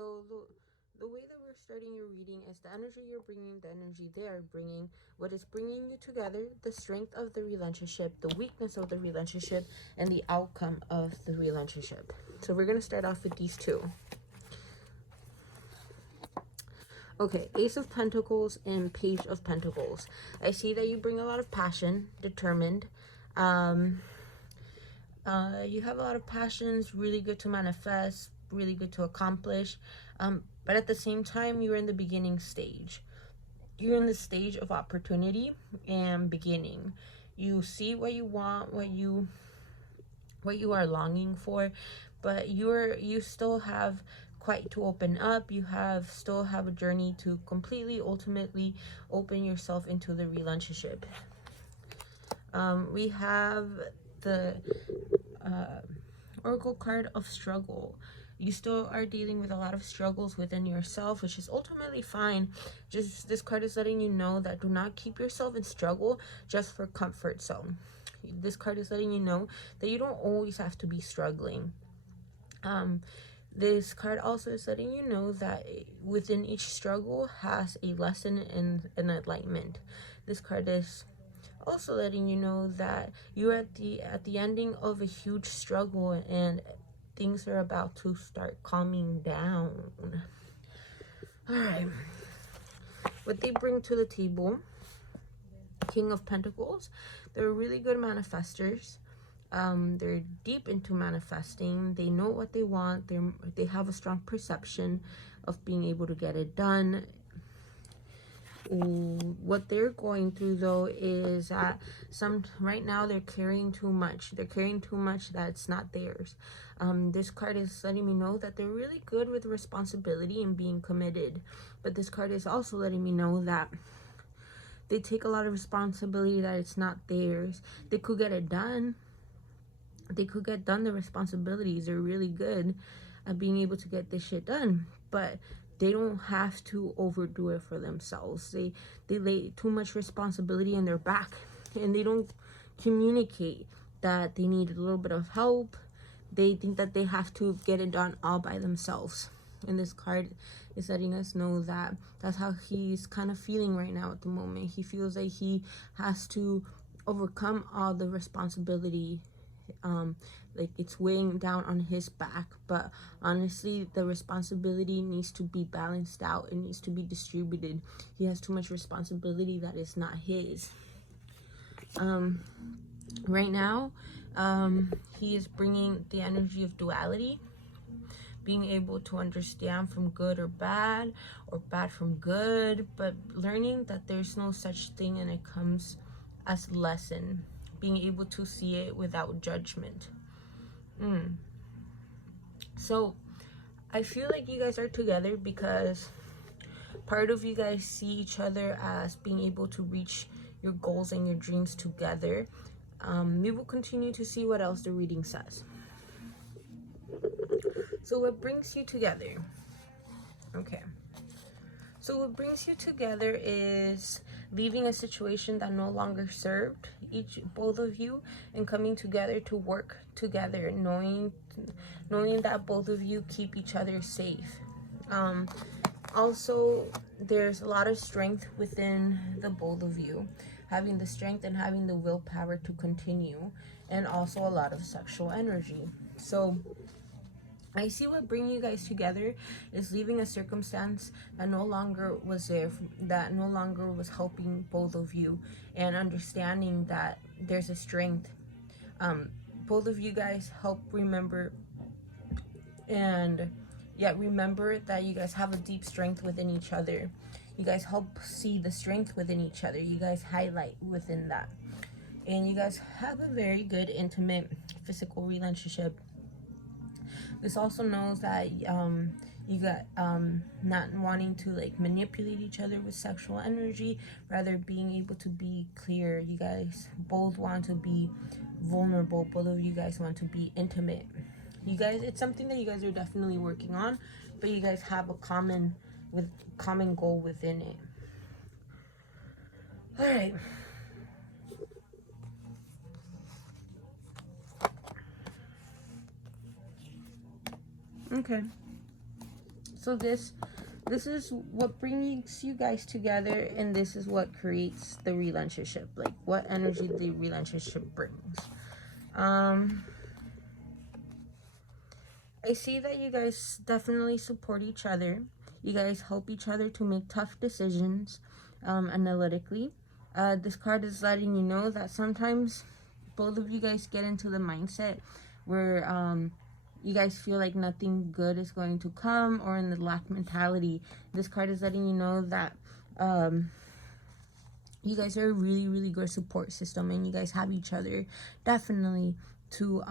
So the way that we're starting your reading is the energy you're bringing, the energy they are bringing, what is bringing you together, the strength of the relationship, the weakness of the relationship, and the outcome of the relationship. So we're going to start off with these two. Okay, Ace of Pentacles and Page of Pentacles. I see that you bring a lot of passion, determined. You have a lot of passions, really good to manifest, really good to accomplish. But at the same time, you're in the beginning stage. You're in the stage of opportunity and beginning. You see what you want, what you are longing for, but you still have quite to open up. You still have a journey to completely, ultimately open yourself into the relationship. We have the Oracle card of struggle. You still are dealing with a lot of struggles within yourself, which is ultimately fine. Just this card is letting you know that do not keep yourself in struggle just for comfort zone. This card is letting you know that you don't always have to be struggling. This card also is letting you know that within each struggle has a lesson and an enlightenment. This card is also letting you know that you're at the ending of a huge struggle and things are about to start calming down. All right, what they bring to the table: King of Pentacles. They're really good manifestors. They're deep into manifesting. They know what they want. They have a strong perception of being able to get it done. What they're going through though is that right now they're carrying too much. They're carrying too much that's not theirs. This card is letting me know that they're really good with responsibility and being committed, but this card is also letting me know that they take a lot of responsibility that it's not theirs. They could get it done. They could get done the responsibilities. They're really good at being able to get this shit done, but they don't have to overdo it for themselves. They lay too much responsibility in their back, and they don't communicate that they need a little bit of help. They think that they have to get it done all by themselves. And this card is letting us know that that's how he's kind of feeling right now at the moment. He feels like he has to overcome all the responsibility. Like it's weighing down on his back, but honestly the responsibility needs to be balanced out. It needs to be distributed. He has too much responsibility that is not his. Right now he is bringing the energy of duality, being able to understand from good or bad from good, but learning that there's no such thing and it comes as lesson, being able to see it without judgment. So I feel like you guys are together because part of you guys see each other as being able to reach your goals and your dreams together. We will continue to see what else the reading says. So what brings you together? Okay. So what brings you together is leaving a situation that no longer served both of you, and coming together to work together, knowing that both of you keep each other safe. Also, there's a lot of strength within the both of you, having the strength and having the willpower to continue, and also a lot of sexual energy. So I see what bringing you guys together is leaving a circumstance that no longer was there, that no longer was helping both of you, and understanding that there's a strength. Both of you guys help remember, and yet remember that you guys have a deep strength within each other. You guys help see the strength within each other. You guys highlight within that. And you guys have a very good, intimate, physical relationship. This also knows that you got not wanting to like manipulate each other with sexual energy, rather being able to be clear. You guys both want to be vulnerable. Both of you guys want to be intimate. You guys, it's something that you guys are definitely working on, but you guys have a common goal within it. All right. Okay. So this is what brings you guys together, and this is what creates the relationship, like what energy the relationship brings. I see that you guys definitely support each other. You guys help each other to make tough decisions analytically. This card is letting you know that sometimes both of you guys get into the mindset where you guys feel like nothing good is going to come, or in the lack mentality. This card is letting you know that you guys are a really, really good support system, and you guys have each other definitely to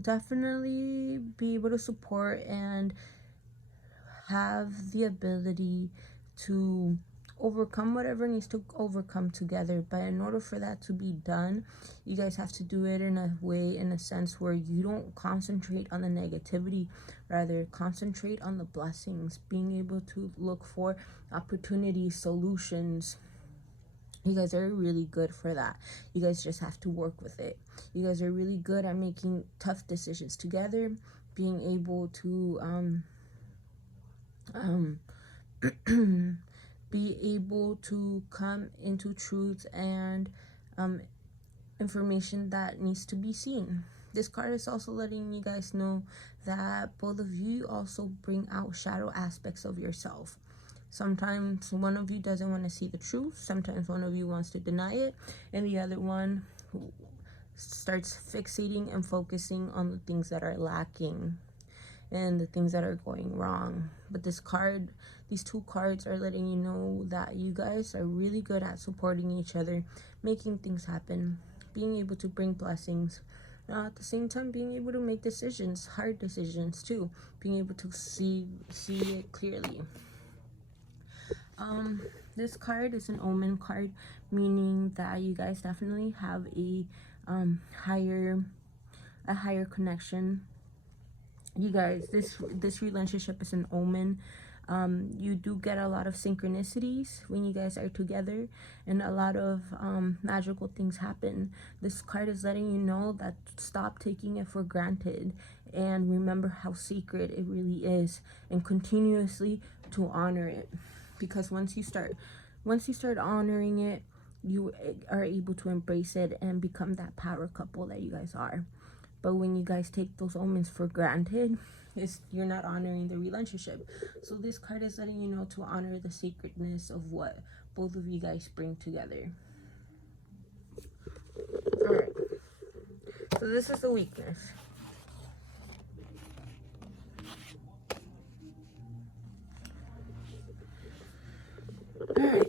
definitely be able to support and have the ability to overcome whatever needs to overcome together. But in order for that to be done, you guys have to do it in a way, in a sense where you don't concentrate on the negativity, rather concentrate on the blessings, being able to look for opportunities, solutions. You guys are really good for that. You guys just have to work with it. You guys are really good at making tough decisions together, being able to be able to come into truth and information that needs to be seen. This card is also letting you guys know that both of you also bring out shadow aspects of yourself. Sometimes one of you doesn't want to see the truth. Sometimes one of you wants to deny it, and the other one starts fixating and focusing on the things that are lacking and the things that are going wrong. But these two cards are letting you know that you guys are really good at supporting each other, making things happen, being able to bring blessings. At the same time, being able to make decisions, hard decisions too, being able to see it clearly. This card is an omen card, meaning that you guys definitely have a higher connection. You guys, this relationship is an omen. You do get a lot of synchronicities when you guys are together, and a lot of magical things happen. This card is letting you know that stop taking it for granted and remember how sacred it really is, and continuously to honor it. Because once you start honoring it, you are able to embrace it and become that power couple that you guys are. But when you guys take those omens for granted, you're not honoring the relationship. So this card is letting you know to honor the sacredness of what both of you guys bring together. Alright. So this is the weakness. Alright.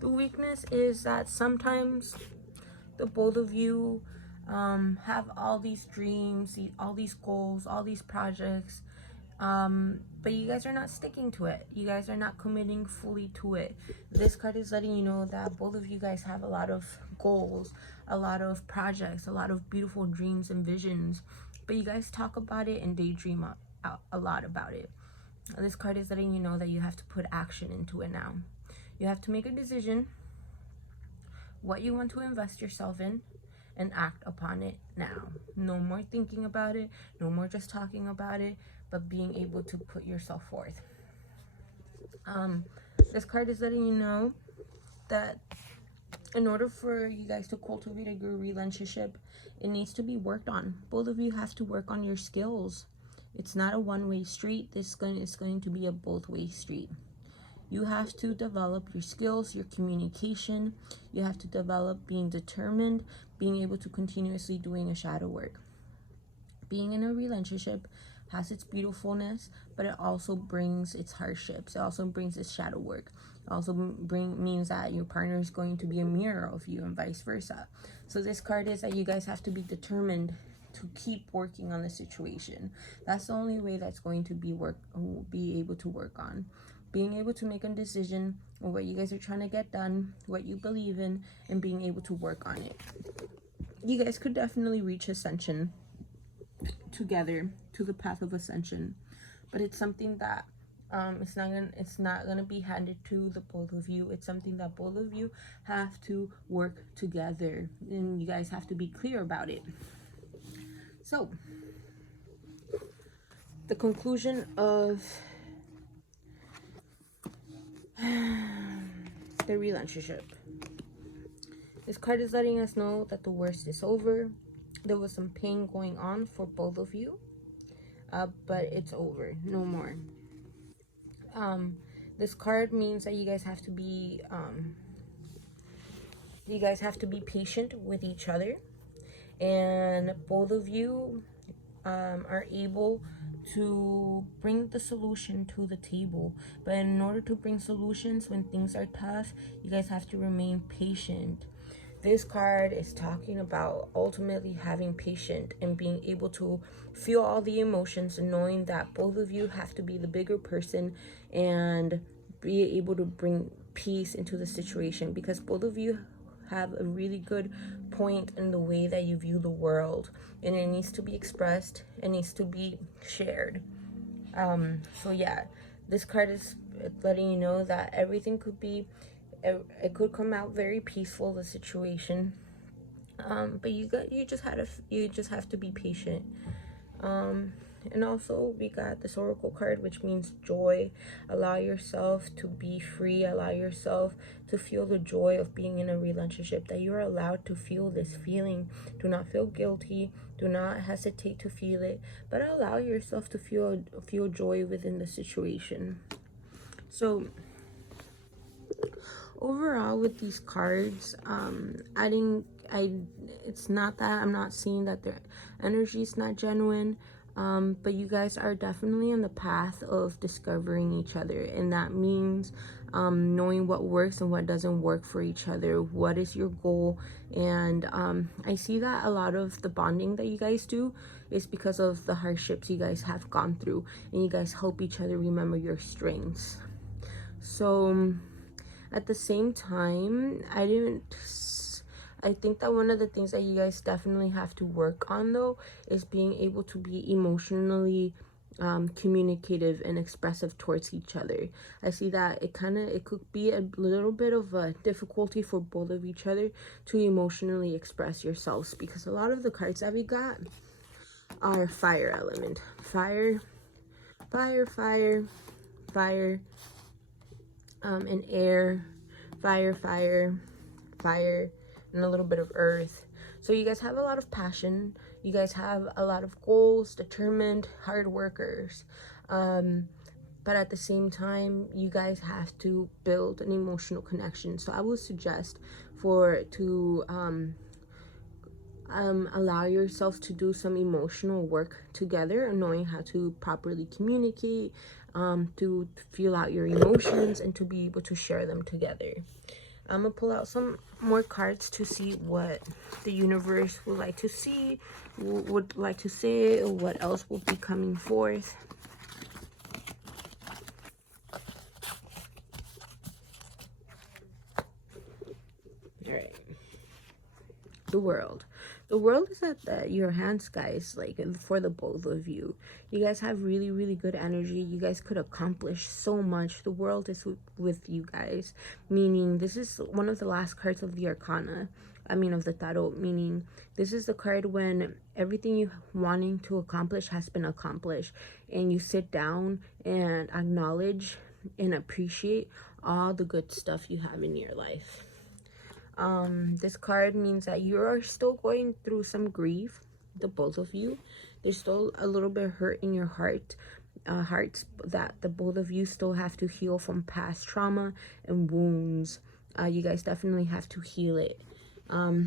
The weakness is that sometimes the both of you have all these dreams, all these goals, all these projects, but you guys are not sticking to it. You guys are not committing fully to it. This card is letting you know that both of you guys have a lot of goals, a lot of projects, a lot of beautiful dreams and visions, but you guys talk about it and daydream a lot about it. This card is letting you know that you have to put action into it now. You have to make a decision what you want to invest yourself in and act upon it now. No more thinking about it, no more just talking about it, but being able to put yourself forth. This card is letting you know that in order for you guys to cultivate a good relationship, it needs to be worked on. Both of you have to work on your skills. It's not a one-way street. It's going to be a both-way street. You have to develop your skills, your communication. You have to develop being determined, being able to continuously doing a shadow work. Being in a relationship has its beautifulness, but it also brings its hardships. It also brings its shadow work. It also means that your partner is going to be a mirror of you and vice versa. So this card is that you guys have to be determined to keep working on the situation. That's the only way that's going to be able to work on. Being able to make a decision on what you guys are trying to get done, what you believe in, and being able to work on it. You guys could definitely reach ascension together, to the path of ascension, but it's something that it's not gonna be handed to the both of you. It's something that both of you have to work together, and you guys have to be clear about it. So the conclusion of the relationship. This card is letting us know that the worst is over. There was some pain going on for both of you, but it's over. No more. This card means that you guys have to be patient with each other, and both of you are able to bring the solution to the table. But in order to bring solutions when things are tough, you guys have to remain patient. This card is talking about ultimately having patience and being able to feel all the emotions, and knowing that both of you have to be the bigger person and be able to bring peace into the situation, because both of you have a really good point in the way that you view the world, and it needs to be expressed, it needs to be shared. So yeah, this card is letting you know that everything could be, it could come out very peaceful, the situation, but you just have to be patient. And also we got this oracle card, which means joy. Allow yourself to be free, allow yourself to feel the joy of being in a relationship, that you are allowed to feel this feeling. Do not feel guilty, do not hesitate to feel it, but allow yourself to feel joy within the situation. So overall with these cards, it's not that I'm not seeing that their energy is not genuine, but you guys are definitely on the path of discovering each other, and that means knowing what works and what doesn't work for each other. What is your goal? And I see that a lot of the bonding that you guys do is because of the hardships you guys have gone through, and you guys help each other remember your strengths. So at the same time, I think that one of the things that you guys definitely have to work on, though, is being able to be emotionally communicative and expressive towards each other. I see that it could be a little bit of a difficulty for both of each other to emotionally express yourselves, because a lot of the cards that we got are fire element. Fire, fire, fire, fire, and air, fire, fire, fire, and a little bit of earth. So you guys have a lot of passion, you guys have a lot of goals, determined, hard workers, but at the same time you guys have to build an emotional connection. So I would suggest to allow yourself to do some emotional work together, and knowing how to properly communicate, to feel out your emotions, and to be able to share them together. I'm gonna pull out some more cards to see what the universe would like to see, would like to say, or what else will be coming forth. All right. The world. The world is at your hands, guys, like for the both of you. You guys have really, really good energy. You guys could accomplish so much. The world is with you guys, meaning this is one of the last cards of the arcana. I mean, of the tarot, meaning this is the card when everything you wanting to accomplish has been accomplished, and you sit down and acknowledge and appreciate all the good stuff you have in your life. This card means that you are still going through some grief, the both of you. There's still a little bit of hurt in your hearts that the both of you still have to heal from past trauma and wounds. You guys definitely have to heal it. A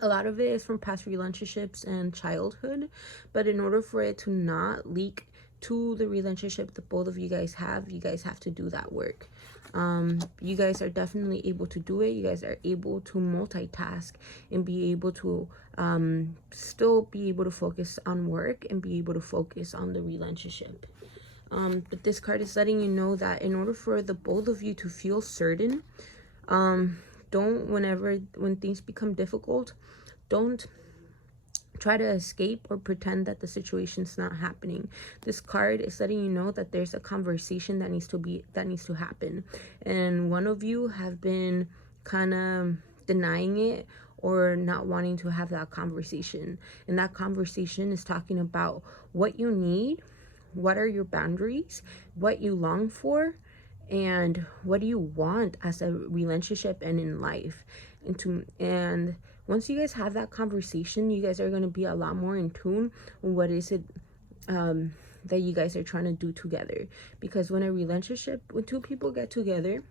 lot of it is from past relationships and childhood, but in order for it to not leak to the relationship that both of you guys have to do that work. You guys are definitely able to do it. You guys are able to multitask and be able to still be able to focus on work and be able to focus on the relationship. But this card is letting you know that in order for the both of you to feel certain, when things become difficult, don't try to escape or pretend that the situation's not happening. This card is letting you know that there's a conversation that needs to happen, and one of you have been kind of denying it or not wanting to have that conversation. And that conversation is talking about what you need what are your boundaries, what you long for, and what do you want as a relationship and in life. And once you guys have that conversation, you guys are going to be a lot more in tune on what is it that you guys are trying to do together. Because when two people get together,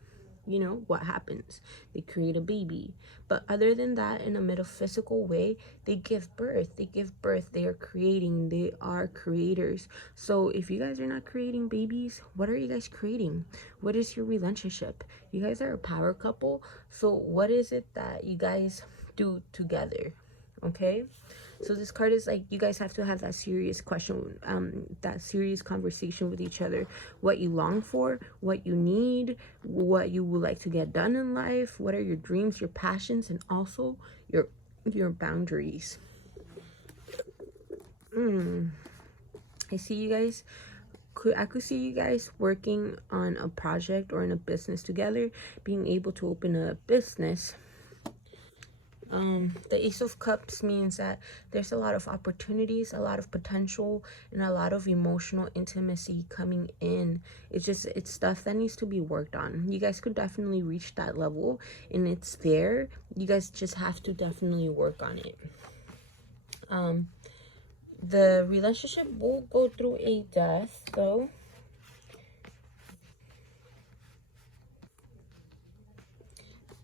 you know what happens? They create a baby. But other than that, in a metaphysical way, they give birth. They are creating. They are creators. So if you guys are not creating babies, what are you guys creating? What is your relationship? You guys are a power couple. So what is it that you guys do together? Okay. So this card is like, you guys have to have that serious question, that serious conversation with each other. What you long for, what you need, what you would like to get done in life, what are your dreams, your passions, and also your boundaries. I see you guys. I could see you guys working on a project or in a business together, being able to open a business. The Ace of Cups means that there's a lot of opportunities, a lot of potential, and a lot of emotional intimacy coming in. It's stuff that needs to be worked on. You guys could definitely reach that level, and it's there. You guys just have to definitely work on it. The relationship will go through a death, though.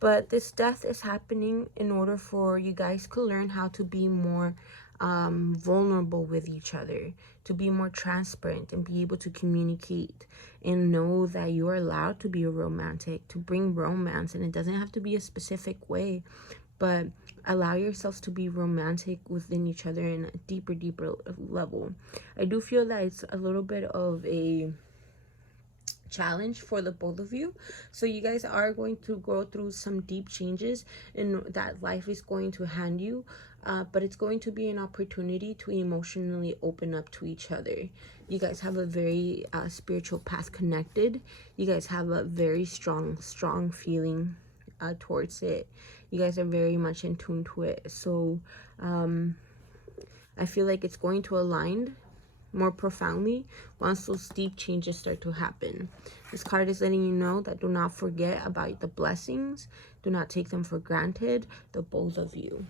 But this death is happening in order for you guys to learn how to be more vulnerable with each other, to be more transparent and be able to communicate and know that you are allowed to be romantic, to bring romance. And it doesn't have to be a specific way, but allow yourselves to be romantic within each other in a deeper level. I do feel that it's a little bit of a challenge for the both of you, so you guys are going to go through some deep changes in that life is going to hand you, but it's going to be an opportunity to emotionally open up to each other. You guys have a very spiritual path connected. You guys have a very strong feeling towards it. You guys are very much in tune to it, so I feel like it's going to align more profoundly once those deep changes start to happen. This card is letting you know that do not forget about the blessings. Do not take them for granted, the both of you.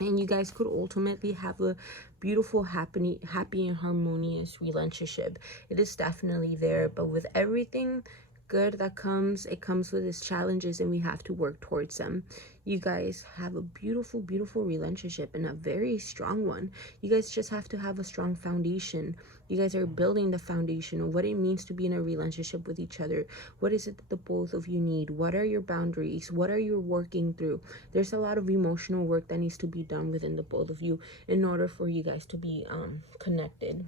And you guys could ultimately have a beautiful, happy and harmonious relationship. It is definitely there, but with everything good that comes, it comes with its challenges, and we have to work towards them. You guys have a beautiful relationship, and a very strong one. You guys just have to have a strong foundation. You guys are building the foundation of what it means to be in a relationship with each other. What is it that the both of you need? What are your boundaries? What are you working through? There's a lot of emotional work that needs to be done within the both of you in order for you guys to be connected.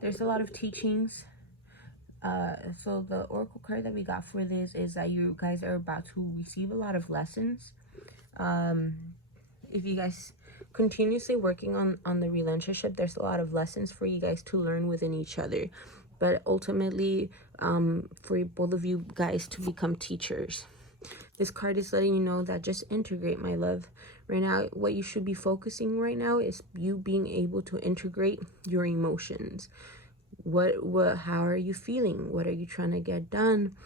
There's a lot of teachings. So the oracle card that we got for this is that you guys are about to receive a lot of lessons. If you guys continuously working on the relationship, there's a lot of lessons for you guys to learn within each other. But ultimately, for both of you guys to become teachers. This card is letting you know that just integrate, my love. Right now, what you should be focusing right now is you being able to integrate your emotions. How are you feeling? What are you trying to get done?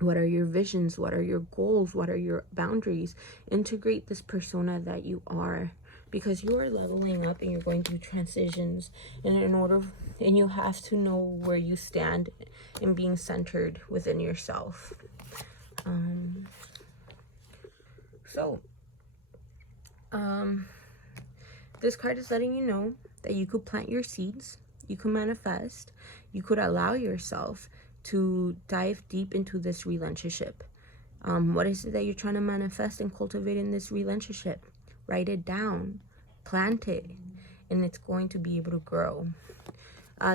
What are your visions? What are your goals? What are your boundaries? Integrate this persona that you are, because you are leveling up and you're going through transitions, and you have to know where you stand and being centered within yourself. This card is letting you know that you could plant your seeds, you could manifest, you could allow yourself to dive deep into this relationship. What is it that you're trying to manifest and cultivate in this relationship? Write it down, plant it, and it's going to be able to grow.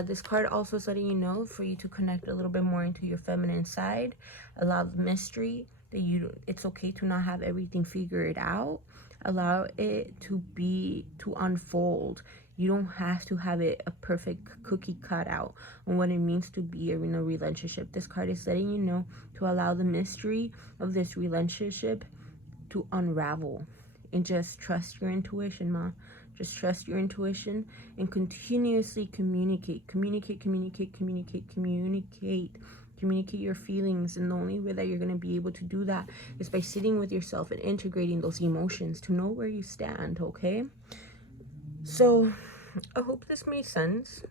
This card also is letting you know for you to connect a little bit more into your feminine side, allow the mystery, that it's okay to not have everything figured out. Allow it to unfold. You don't have to have it a perfect cookie cut out on what it means to be in a relationship. This card is letting you know to allow the mystery of this relationship to unravel, and just trust your intuition, ma. Just trust your intuition and continuously communicate your feelings. And the only way that you're going to be able to do that is by sitting with yourself and integrating those emotions to know where you stand. Okay, so I hope this made sense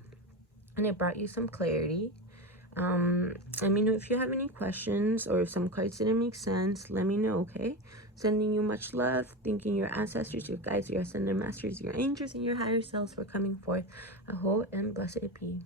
and it brought you some clarity. Let me know if you have any questions, or if some cards didn't make sense. Let me know. Okay, sending you much love, thanking your ancestors, your guides, your ascended masters, your angels, and your higher selves for coming forth. Aho and blessed be.